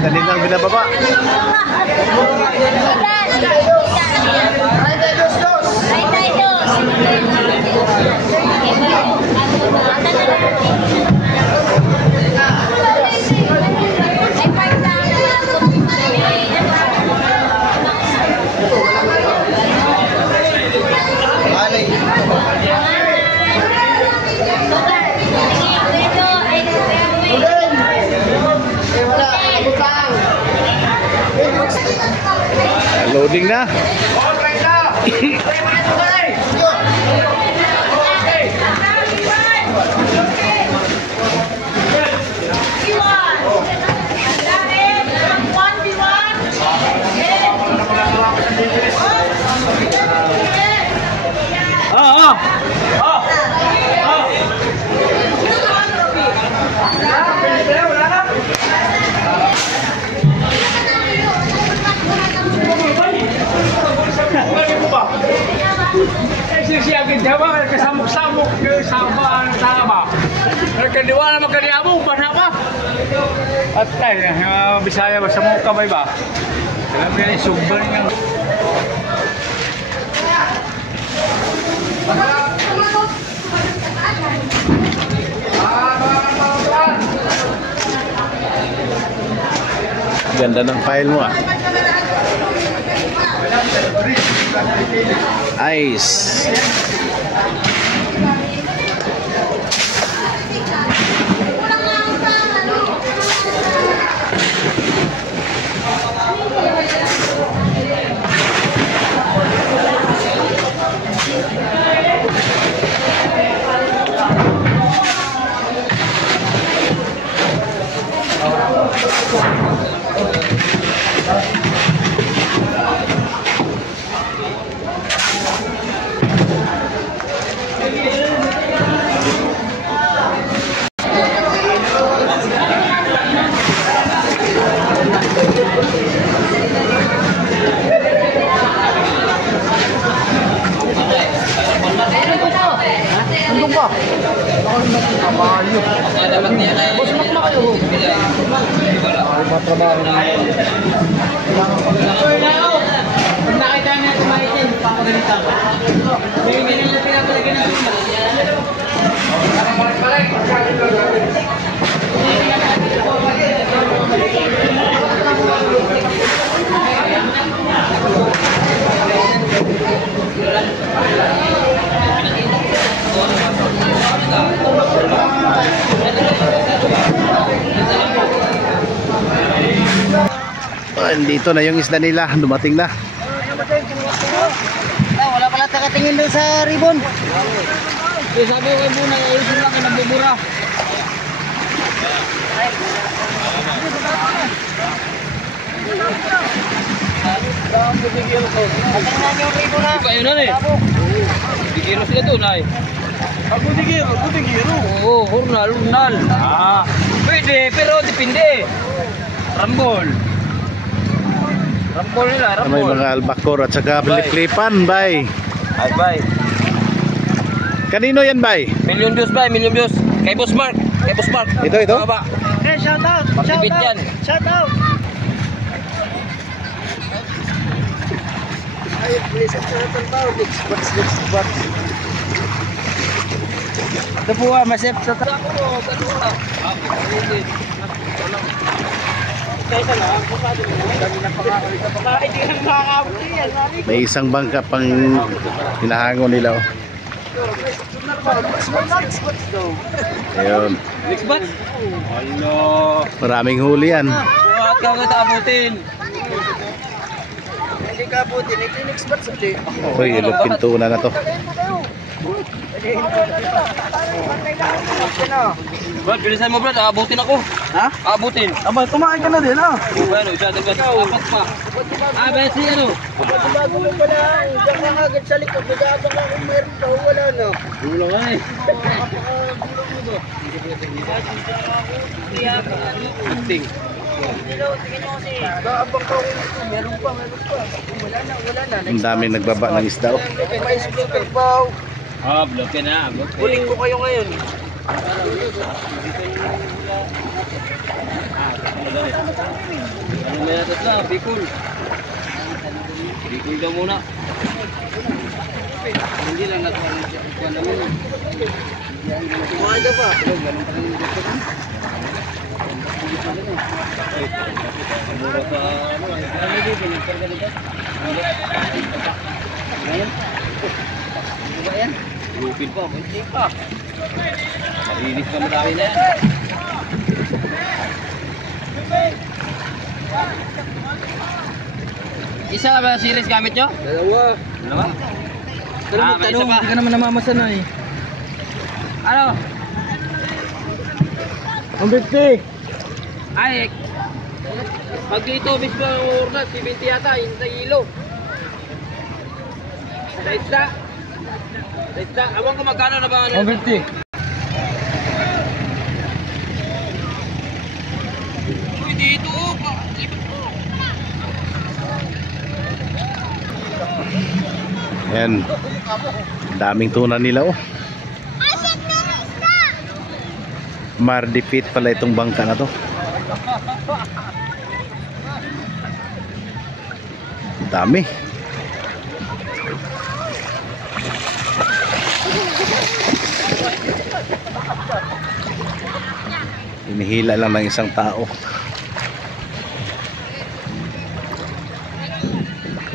isda nilang binababa. Loading na. Siya ginawa kasamok-samok ke sama sama. Kedua nama kaliamu apa? Atay, Bisaya bahasa muka ba iba? Dalam kali sumber yang Ganda ng file mo ah. Ice. Andun pa. Kabayo. Boss, mak na kayo. Ay, matrabaho na. Pag nakita niya kumaitin, papagalita ka. May ganyan na pinapalagyan ng Dito na yung isda nila, dumating na. Wala pala takatingin doon sa ribbon. Sabi ko kayo muna, ayusin lang kayo nabubura. Tingnan yung ribbon na. Ayun na eh. Bigiro sila doon ay. Butigiro. Oo, hurnal. Pwede, pero depende. Rambol nila. May mga albacore at saka flip-flipan, bay. Ay, bay. Kanino yan, bay? Million views. Kay Boss Mark. Ito. Baba. Shout out. Shout out. Ay, please at natin ba? Next box. Ito po masip sa May isang bangka pang hinahangon nila. Ayun. next batch. Hello. Maraming huli yan. Buhat ka kita abutin. Hindi ka abutin, next batch ulit. Uy, ilog pintunan na to. Brad, bilisan mo Brad, aabutin ako. Ha? Aabutin. Aba, kumain ka na din ha? Bueno, isa, dalawa, apat pa. Besi ano? Bago mo pala, diyan ka agad sa likod, nag-aabang ako mayroon pa, wala na. Gulo nga eh. Anting. Nag-aabang ka ako, meron pa. Wala na. Ang daming nagbaba ng isda. May super bow. Bloke na. Huling ko kayo ngayon. Sa Bicol. Bicol daw muna. Hindi lang natuwa naman. Kumain ka pa. Ganun pa rin dito. Mura pa. Ano dito? Nagkarga dito? Ngayon? Ano ba yan? Lupin pa. Hindi pa. Marinis pa marami na yan. Isa ba series gamit nyo? Dalawa. Dalawa? Pero magtanong, hindi ka naman namamasan eh. Ano? 150. Ay, pag dito mismo ang urna, 70 yata, yung sa ilo. Sa isda. Sa isda. Awan ko magkano na ba? 150. Uy, dito. Yan. Daming tuna nila oh. Mardipit pala itong bangka na to. Dami. Hinihila lang ng isang tao.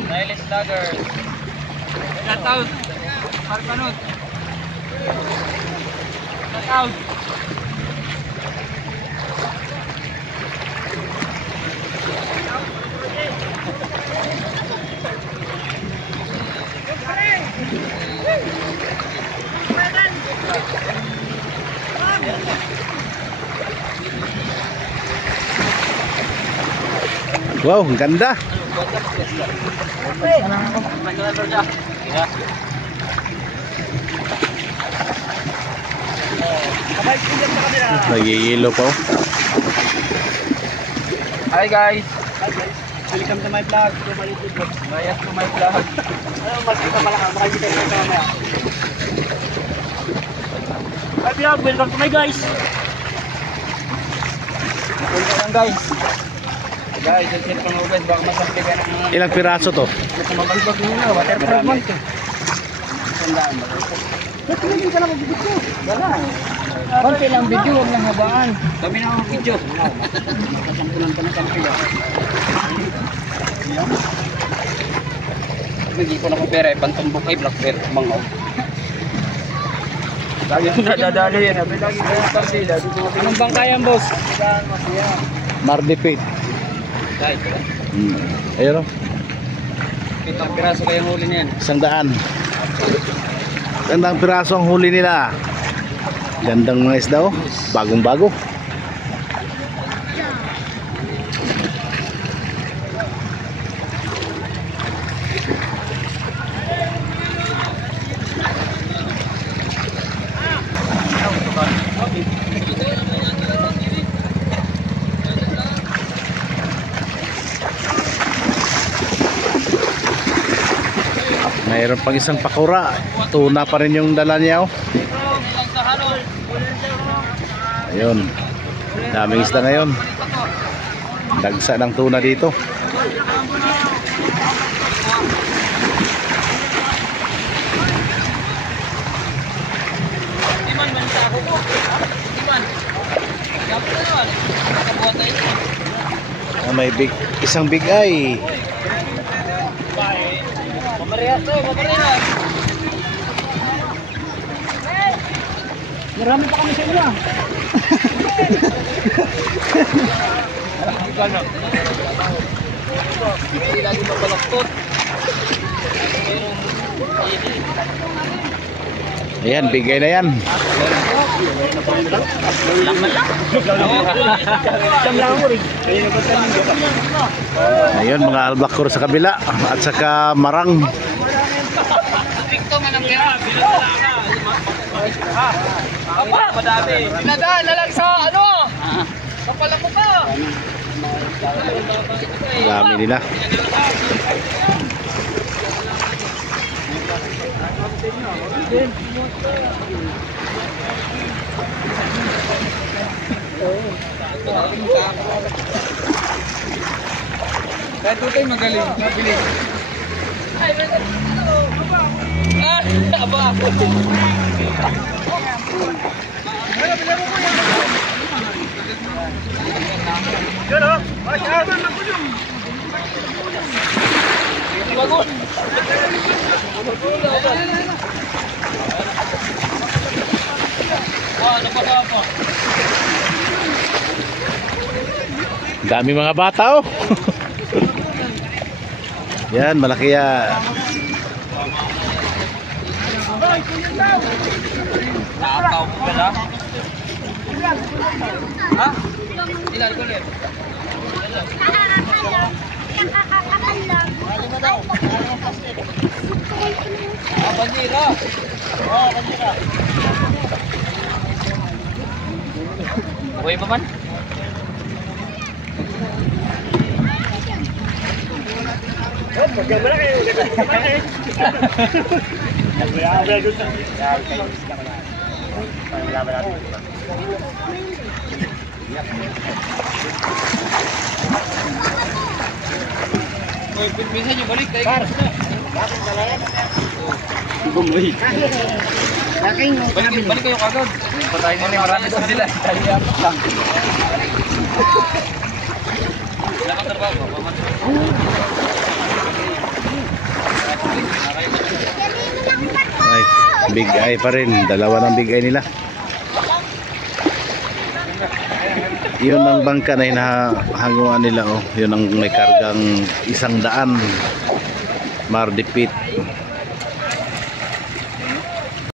Niles Dagger. Shout out. Parkanot. Shout out. Wow, ang ganda. Nagigilo pa oh. Hi guys. Welcome to my vlog. Bias to my vlog. Ano makita malakang makikita yung camera. Hi vlog, welcome to my guys. Welcome lang guys. Guys, yung cellphone mo guys, baka masampigan ng Ilang piraso to? mabalbag nyo na, waterproof man to. Sandaan ba? Ba't hindi ka na mag-video? Wala. Konti lang video, huwag lang habaan. Kami na ang video. Kasampunan pa na sampila. Nag-ipon ako pera, pantambok ay black bear, mangaw. Lagi ko nadadali yan, lagi ko yung partida. Anong bangkayan boss? Mardipit. Kahit ba? Ayun oh. Pitang piraso kayong huli niyan. 100. Gandang piraso ang huli nila. Gandang mga isda oh. Bagong bago. Mayroon pang isang pakura. Tuna pa rin yung dala niya oh. Ayun. Daming isda ngayon. Dagsa ng tuna dito. May isang big eye. Marami pa kami sa ula. Hindi lagi mabalaktot. Ayan, bigay na yan. Ayun, mga albacor sa kabila at saka marang. Apa? Madami. Pinadaan na lang sa ano? Kapala mo pa. Dami nila. Kahit ito tayo magaling. Mabilis. Aba ako. Dami mga bata oh. Yan, malaki yan. Nakakaw ko pala. Ha? Ilan ko ulit? Bandira. Bandira. Buhay pa man? Magkamala kayo. Bisa nyo balik tayo. Balik kayo kagad. Patayin nila marami sa sila. Lang. Dapat trabaho. Ay, big eye pa rin. Dalawa ng big eye nila. Yun ang bangka na hinahanguan nila oh. Yun ang may kargang 100 Mardipit.